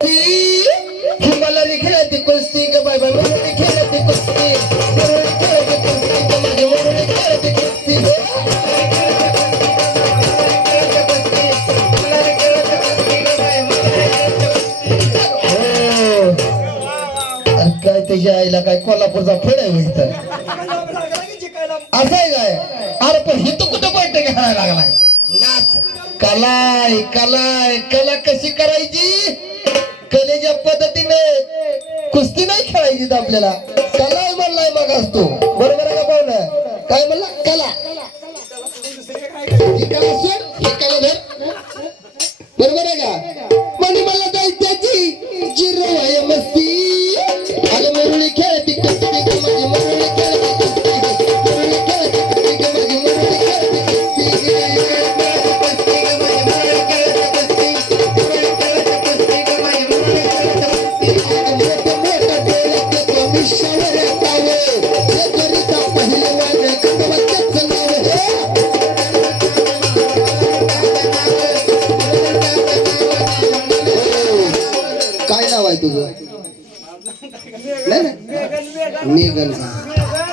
मला खेळायची कुस्ती ग बाय बाय मला खेळायची कुस्ती. मला खेळायची कुस्ती ग माझी. हो. अरे काय त्याच्या आईला काय कोल्हापूरचा फळ आहे इथं? असं आहे काय? अरे पण हे तर कुठं बैठक खेळायला लागलाय? नाच. कलाय कलाय कला कशी करायची? आपल्याला. कलाय म्हणलाय मग असतो. बरोबर आहे का पाहुणं? काय म्हणला? कला. ही कला सर ही कला धर. बरोबर आहे का? तुझं. नाही मेघन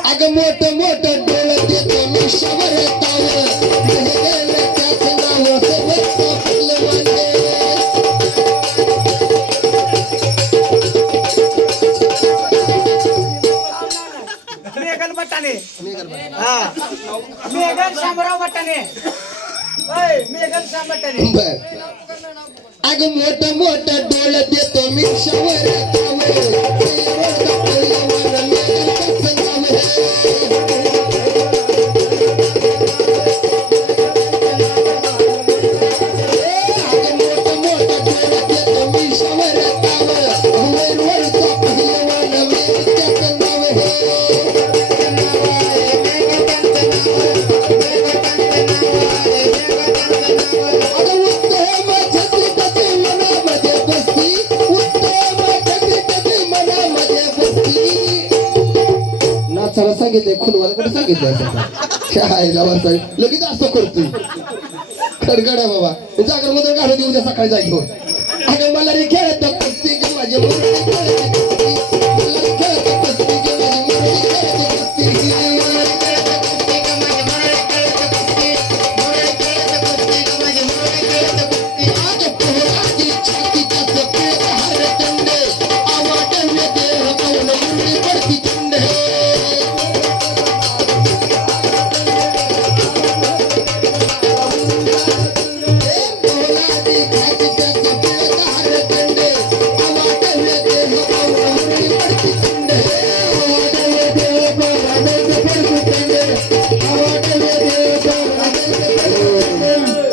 अगं मोठ मोठ डोळं देतो मी शवर ताव. मेघन त्याच नाव शामराव मेघन शाम बर. अग मोठ मोठ डोल देतो मी शवर सांगितलंय खुलवाल्याकडे सांगितलंय असं काय आईला वाचाय लगेच असं करतोय. खडगड आहे बाबा. जागरमध्ये घालून देऊ उद्या सकाळी जागी अगं मला रे खेळत कुस्ती ग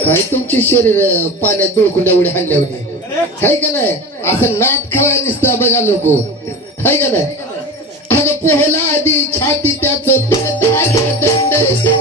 काय तुमची शरीर पाण्यात डोळकुंड्या उड्या हाणल्या हाय का नाही? असं नात खावा निसता बघा लोक. हाय का नाही? अगं पोहला आधी छाती त्याच दंड.